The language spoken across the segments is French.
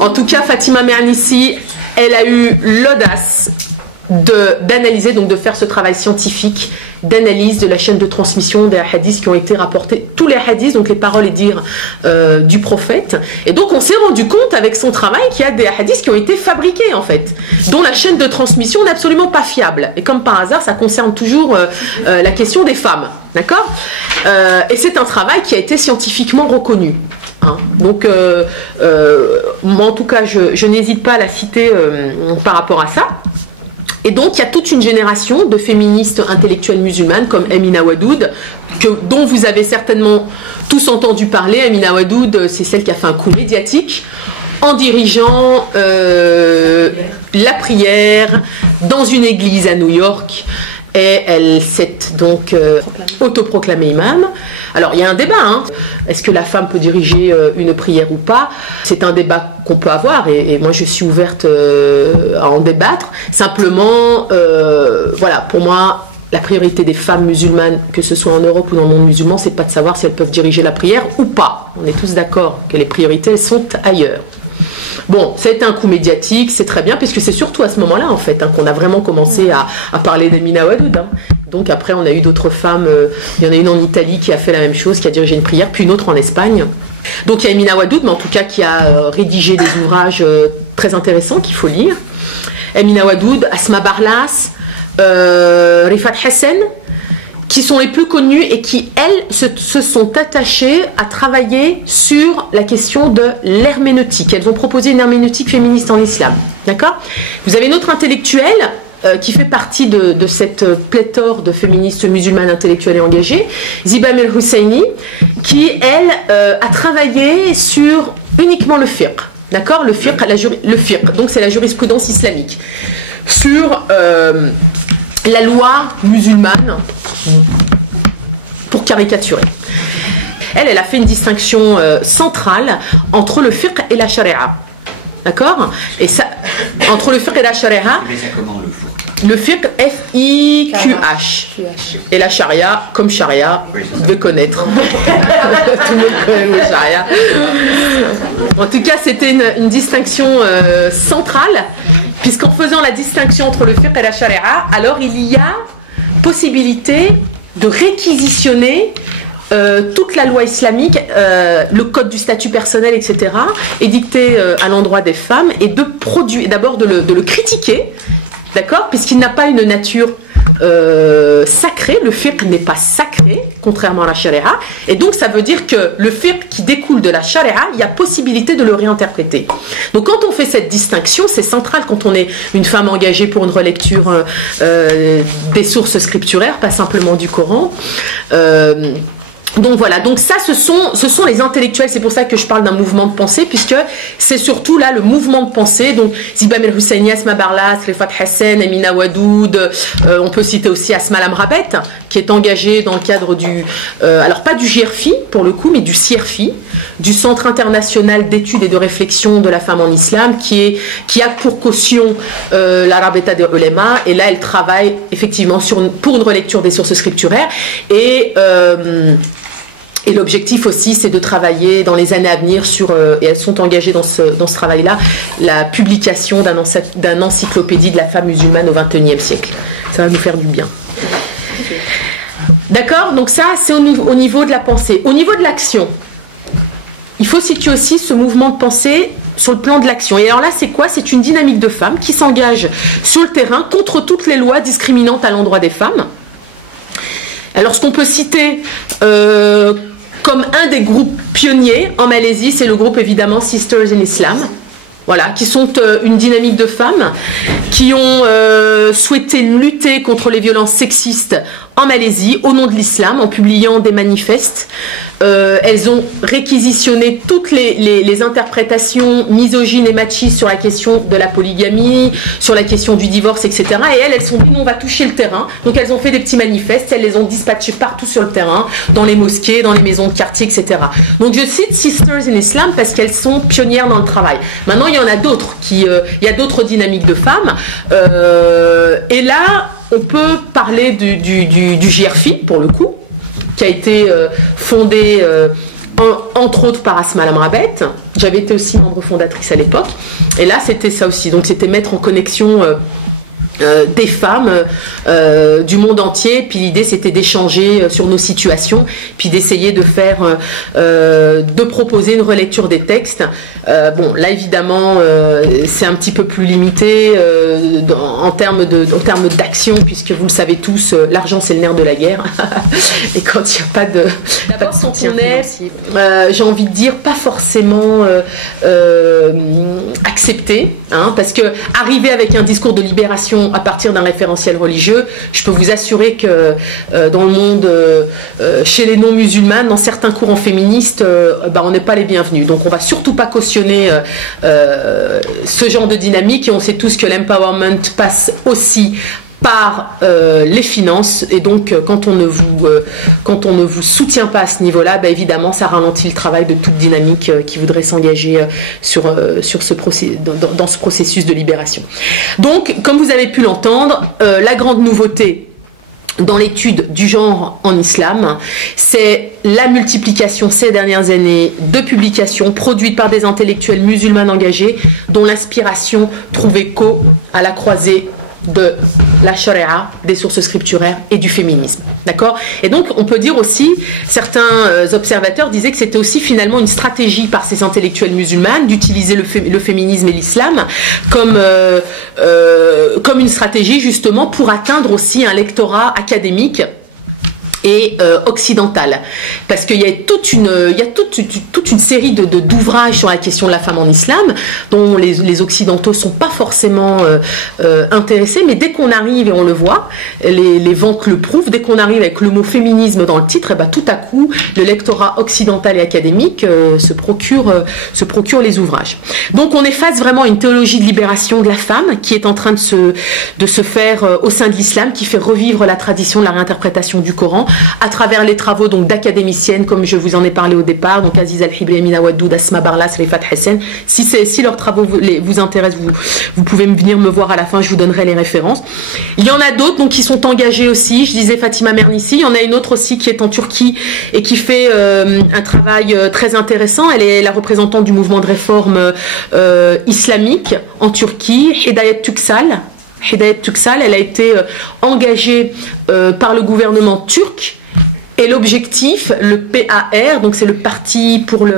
En tout cas, Fatima Mernissi, elle a eu l'audace d'analyser, donc de faire ce travail scientifique d'analyse de la chaîne de transmission des hadiths qui ont été rapportés, tous les hadiths, donc les paroles et dires du prophète. Et donc on s'est rendu compte avec son travail qu'il y a des hadiths qui ont été fabriqués en fait, dont la chaîne de transmission n'est absolument pas fiable. Et comme par hasard, ça concerne toujours la question des femmes, d'accord, et c'est un travail qui a été scientifiquement reconnu. Hein. Donc, moi en tout cas, je n'hésite pas à la citer par rapport à ça. Et donc, il y a toute une génération de féministes intellectuelles musulmanes comme Amina Wadud, dont vous avez certainement tous entendu parler. Amina Wadud, c'est celle qui a fait un coup médiatique en dirigeant la prière dans une église à New York. Et elle s'est donc autoproclamée imam. Alors il y a un débat, hein. Est-ce que la femme peut diriger une prière ou pas? C'est un débat qu'on peut avoir et moi je suis ouverte à en débattre. Simplement, voilà, pour moi, la priorité des femmes musulmanes, que ce soit en Europe ou dans le monde musulman, c'est pas de savoir si elles peuvent diriger la prière ou pas. On est tous d'accord que les priorités, elles sont ailleurs. Bon, c'est un coup médiatique, c'est très bien, puisque c'est surtout à ce moment-là, en fait, hein, qu'on a vraiment commencé à parler d'Amina Wadud. Hein. Donc après, on a eu d'autres femmes, il y en a une en Italie qui a fait la même chose, qui a dirigé une prière, puis une autre en Espagne. Donc il y a Amina Wadud, mais en tout cas qui a rédigé des ouvrages très intéressants qu'il faut lire. Amina Wadud, Asma Barlas, Rifat Hassan, qui sont les plus connues et qui, elles, se sont attachées à travailler sur la question de l'herméneutique. Elles ont proposé une herméneutique féministe en islam. D'accord ? Vous avez une autre intellectuelle qui fait partie de cette pléthore de féministes musulmanes intellectuelles et engagées, Ziba Mel Husseini, qui, elle, a travaillé sur uniquement le fiqh. D'accord ? Le fiqh, donc c'est la jurisprudence islamique. Sur la loi musulmane, pour caricaturer. Elle a fait une distinction centrale entre le fiqh et la sharia. D'accord ? Et ça, entre le fiqh et la sharia, le fiqh, F-I-Q-H. Et la sharia, comme sharia, vous devez connaître. Tout le monde connaît le sharia. En tout cas, c'était une distinction centrale, puisqu'en faisant la distinction entre le fiqh et la sharia, alors il y a possibilité de réquisitionner toute la loi islamique, le code du statut personnel, etc., édicté à l'endroit des femmes, et de produire, d'abord de le critiquer, d'accord, puisqu'il n'a pas une nature sacrée. Le fiqh n'est pas sacré, contrairement à la sharia, et donc ça veut dire que le fiqh qui découle de la sharia, il y a possibilité de le réinterpréter. Donc quand on fait cette distinction, c'est central quand on est une femme engagée pour une relecture des sources scripturaires, pas simplement du Coran. Donc voilà, donc ça ce sont les intellectuels, c'est pour ça que je parle d'un mouvement de pensée, puisque c'est surtout là le mouvement de pensée. Donc Ziba Mel Husseini, Asma Barlas, Rifat Hassan, Amina Wadud, on peut citer aussi Asma Lamrabet, qui est engagée dans le cadre du, alors pas du GRFI pour le coup, mais du CIRFI, du Centre international d'études et de réflexion de la femme en islam, qui a pour caution la Rabeta des Ulema, et là elle travaille effectivement pour une relecture des sources scripturaires, et l'objectif aussi, c'est de travailler dans les années à venir sur, et elles sont engagées dans ce travail-là, la publication d'un encyclopédie de la femme musulmane au XXIe siècle. Ça va nous faire du bien. D'accord ? Donc ça, c'est au niveau de la pensée. Au niveau de l'action, il faut situer aussi ce mouvement de pensée sur le plan de l'action. Et alors là, c'est quoi ? C'est une dynamique de femmes qui s'engagent sur le terrain contre toutes les lois discriminantes à l'endroit des femmes. Alors, ce qu'on peut citer comme un des groupes pionniers en Malaisie, c'est le groupe évidemment Sisters in Islam, voilà, qui sont une dynamique de femmes qui ont souhaité lutter contre les violences sexistes en Malaisie au nom de l'islam en publiant des manifestes. Elles ont réquisitionné toutes les interprétations misogynes et machistes sur la question de la polygamie, sur la question du divorce, etc. Et elles sont dit, nous, on va toucher le terrain. Donc elles ont fait des petits manifestes, elles les ont dispatchés partout sur le terrain, dans les mosquées, dans les maisons de quartier, etc. Donc je cite Sisters in Islam parce qu'elles sont pionnières dans le travail. Maintenant, il y en a d'autres, il y a d'autres dynamiques de femmes. Et là, on peut parler du GRFI, pour le coup, qui a été fondé entre autres par Asma Lamrabet. J'avais été aussi membre fondatrice à l'époque. Et là, c'était ça aussi. Donc, c'était mettre en connexion des femmes du monde entier, puis l'idée c'était d'échanger sur nos situations, puis d'essayer de faire de proposer une relecture des textes. Bon, là évidemment c'est un petit peu plus limité en termes d'action, puisque vous le savez tous, l'argent c'est le nerf de la guerre. Et quand il n'y a pas de soutien financier, j'ai envie de dire pas forcément accepté, hein, parce que arriver avec un discours de libération à partir d'un référentiel religieux, je peux vous assurer que dans le monde, chez les non-musulmanes, dans certains courants féministes, on n'est pas les bienvenus. Donc on ne va surtout pas cautionner ce genre de dynamique, et on sait tous que l'empowerment passe aussi par les finances, et donc quand on ne vous soutient pas à ce niveau-là, évidemment ça ralentit le travail de toute dynamique qui voudrait s'engager dans ce processus de libération. Donc, comme vous avez pu l'entendre, la grande nouveauté dans l'étude du genre en islam, c'est la multiplication ces dernières années de publications produites par des intellectuels musulmans engagés, dont l'inspiration trouve écho à la croisée de la charia, des sources scripturaires et du féminisme. D'accord ? Et donc, on peut dire aussi, certains observateurs disaient que c'était aussi finalement une stratégie par ces intellectuels musulmans d'utiliser le féminisme et l'islam comme une stratégie justement pour atteindre aussi un lectorat académique et occidentale, parce qu'il y a toute une série d'ouvrages sur la question de la femme en islam dont les occidentaux sont pas forcément intéressés, mais dès qu'on arrive, et on le voit, les ventes le prouvent, dès qu'on arrive avec le mot féminisme dans le titre, tout à coup le lectorat occidental et académique se procure les ouvrages. Donc on est face vraiment à une théologie de libération de la femme qui est en train de se faire au sein de l'islam, qui fait revivre la tradition de la réinterprétation du Coran à travers les travaux donc d'académiciennes, comme je vous en ai parlé au départ, donc Aziz Al-Hibli, Amina Waddoud, Asma Barlas, Rifat Hassan. Si leurs travaux vous intéressent, vous pouvez venir me voir à la fin, je vous donnerai les références. Il y en a d'autres donc qui sont engagés aussi. Je disais Fatima Mernissi. Il y en a une autre aussi qui est en Turquie et qui fait un travail très intéressant. Elle est la représentante du mouvement de réforme islamique en Turquie, Hidayet Tuksal. Elle a été engagée par le gouvernement turc, et l'objectif, le PAR, donc c'est le parti pour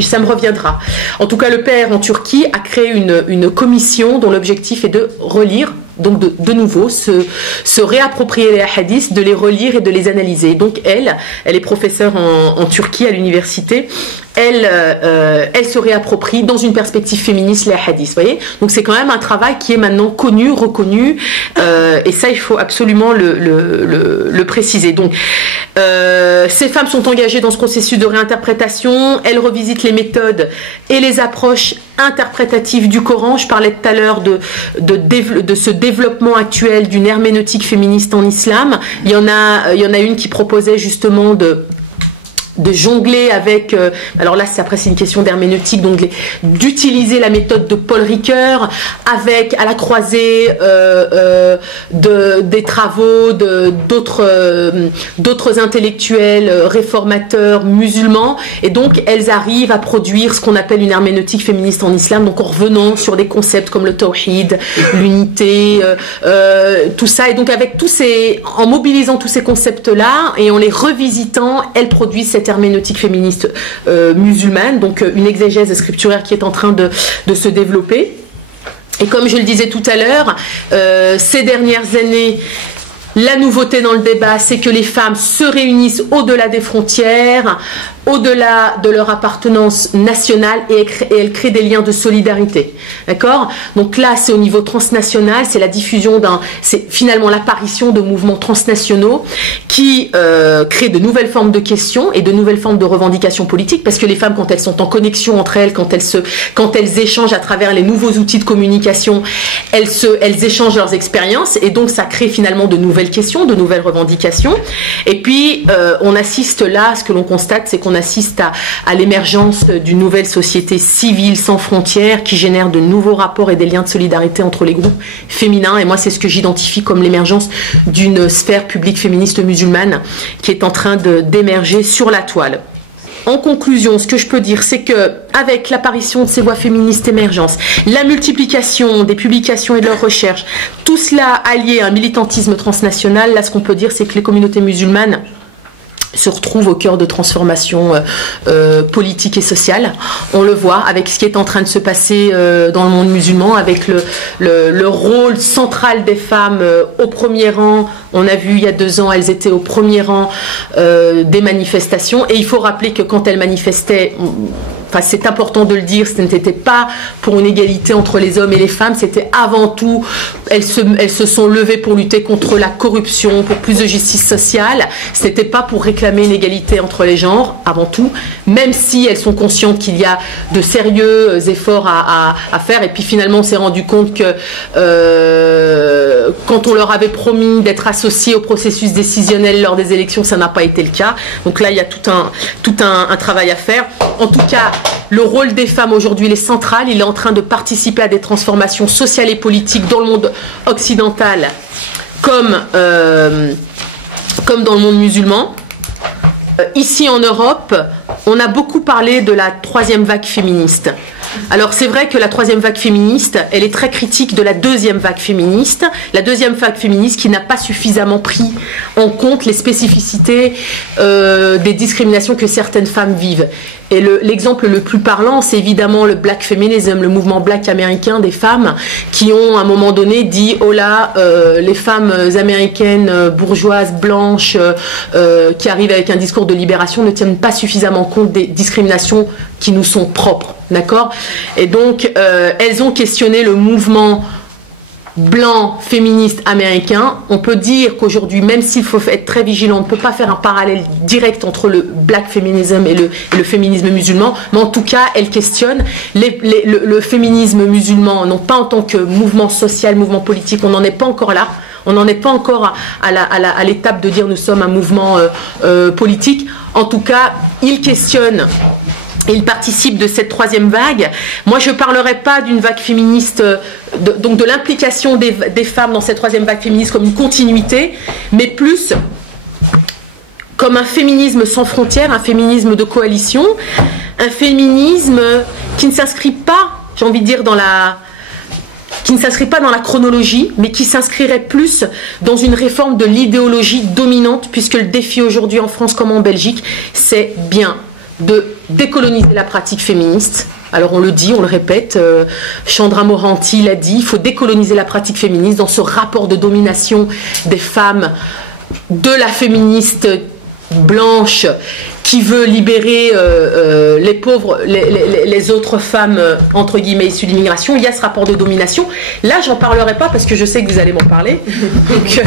ça me reviendra. En tout cas, le PR en Turquie a créé une commission dont l'objectif est de relire, donc de nouveau se réapproprier les hadiths, de les relire et de les analyser. Donc elle est professeure en Turquie à l'université. Elle se réapproprie dans une perspective féministe les hadiths, voyez. Donc c'est quand même un travail qui est maintenant connu, reconnu, et ça il faut absolument le préciser. Donc ces femmes sont engagées dans ce processus de réinterprétation. Elles revisitent les méthodes et les approches interprétatives du Coran. Je parlais tout à l'heure de ce développement actuel d'une herméneutique féministe en islam. Il y en a une qui proposait justement de jongler avec, alors là c'est une question d'herméneutique, donc d'utiliser la méthode de Paul Ricoeur avec à la croisée des travaux d'autres intellectuels réformateurs musulmans, et donc elles arrivent à produire ce qu'on appelle une herméneutique féministe en islam, donc en revenant sur des concepts comme le tawhid, l'unité, tout ça, et donc en mobilisant tous ces concepts là et en les revisitant, elles produisent cette herméneutique féministe musulmane, donc une exégèse scripturaire qui est en train de se développer. Et comme je le disais tout à l'heure, ces dernières années, la nouveauté dans le débat, c'est que les femmes se réunissent au-delà des frontières, au-delà de leur appartenance nationale, et elles créent des liens de solidarité. D'accord ? Donc là, c'est au niveau transnational, c'est la diffusion c'est finalement l'apparition de mouvements transnationaux qui créent de nouvelles formes de questions et de nouvelles formes de revendications politiques, parce que les femmes, quand elles sont en connexion entre elles, quand elles échangent à travers les nouveaux outils de communication, elles échangent leurs expériences, et donc ça crée finalement de nouvelles questions, de nouvelles revendications. Et puis, on assiste là, ce que l'on constate, c'est qu'on on assiste à l'émergence d'une nouvelle société civile sans frontières qui génère de nouveaux rapports et des liens de solidarité entre les groupes féminins. Et moi, c'est ce que j'identifie comme l'émergence d'une sphère publique féministe musulmane qui est en train d'émerger sur la toile. En conclusion, ce que je peux dire, c'est que avec l'apparition de ces voix féministes émergentes, la multiplication des publications et de leurs recherches, tout cela allié à un militantisme transnational, là, ce qu'on peut dire, c'est que les communautés musulmanes se retrouvent au cœur de transformations politiques et sociales. On le voit avec ce qui est en train de se passer dans le monde musulman, avec le rôle central des femmes au premier rang. On a vu il y a 2 ans, elles étaient au premier rang des manifestations. Et il faut rappeler que quand elles manifestaient, enfin, c'est important de le dire, ce n'était pas pour une égalité entre les hommes et les femmes, c'était avant tout, elles se sont levées pour lutter contre la corruption, pour plus de justice sociale. Ce n'était pas pour réclamer une égalité entre les genres, avant tout, même si elles sont conscientes qu'il y a de sérieux efforts à faire. Et puis finalement, on s'est rendu compte que quand on leur avait promis d'être associés au processus décisionnel lors des élections, ça n'a pas été le cas. Donc là, il y a tout un travail à faire. En tout cas, le rôle des femmes aujourd'hui, il est central. Il est en train de participer à des transformations sociales et politiques dans le monde occidental comme dans le monde musulman. Ici en Europe, on a beaucoup parlé de la 3e vague féministe. Alors c'est vrai que la 3e vague féministe, elle est très critique de la 2e vague féministe. La 2e vague féministe qui n'a pas suffisamment pris en compte les spécificités des discriminations que certaines femmes vivent. Et l'exemple le plus parlant, c'est évidemment le black feminism, le mouvement black américain des femmes qui ont à un moment donné dit « Oh là, les femmes américaines bourgeoises, blanches, qui arrivent avec un discours de libération ne tiennent pas suffisamment compte des discriminations qui nous sont propres. » D'accord ? Et donc, elles ont questionné le mouvement blanc féministe américain. On peut dire qu'aujourd'hui, même s'il faut être très vigilant, on ne peut pas faire un parallèle direct entre le black feminism et le féminisme musulman, mais en tout cas, elle questionne le féminisme musulman, non pas en tant que mouvement social, mouvement politique, on n'en est pas encore là. On n'en est pas encore à l'étape de dire nous sommes un mouvement politique. En tout cas, il questionne. Il participe de cette 3e vague. Moi, je ne parlerai pas d'une vague féministe, donc de l'implication des femmes dans cette 3e vague féministe comme une continuité, mais plus comme un féminisme sans frontières, un féminisme de coalition, un féminisme qui ne s'inscrit pas, j'ai envie de dire, qui ne s'inscrit pas dans la chronologie, mais qui s'inscrirait plus dans une réforme de l'idéologie dominante, puisque le défi aujourd'hui en France comme en Belgique, c'est bien de décoloniser la pratique féministe. Alors on le dit, on le répète, Chandra Moranty l'a dit, il faut décoloniser la pratique féministe dans ce rapport de domination des femmes, de la féministe blanche qui veut libérer les pauvres, les autres femmes entre guillemets issues de l'immigration. Il y a ce rapport de domination. Là, j'en parlerai pas parce que je sais que vous allez m'en parler. Donc,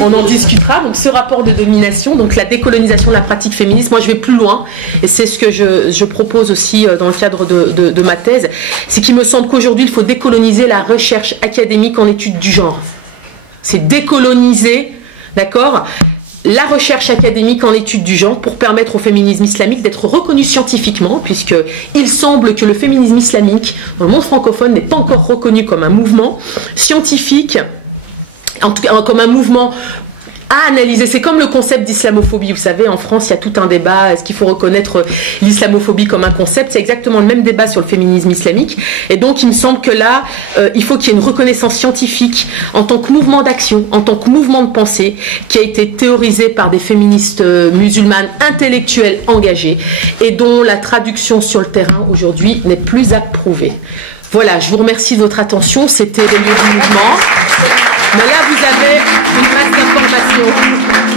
on en discutera. Donc, ce rapport de domination, donc la décolonisation de la pratique féministe. Moi, je vais plus loin et c'est ce que je propose aussi dans le cadre de ma thèse. C'est qu'il me semble qu'aujourd'hui, il faut décoloniser la recherche académique en études du genre. C'est décoloniser, d'accord, la recherche académique en études du genre pour permettre au féminisme islamique d'être reconnu scientifiquement, puisqu'il semble que le féminisme islamique dans le monde francophone n'est pas encore reconnu comme un mouvement scientifique, en tout cas comme un mouvement à analyser. C'est comme le concept d'islamophobie. Vous savez, en France, il y a tout un débat. Est-ce qu'il faut reconnaître l'islamophobie comme un concept? C'est exactement le même débat sur le féminisme islamique. Et donc, il me semble que là, il faut qu'il y ait une reconnaissance scientifique en tant que mouvement d'action, en tant que mouvement de pensée, qui a été théorisé par des féministes musulmanes intellectuelles engagées et dont la traduction sur le terrain aujourd'hui n'est plus approuvée. Voilà, je vous remercie de votre attention. C'était les lieux du mouvement. Mais là, vous avez une masse d'informations.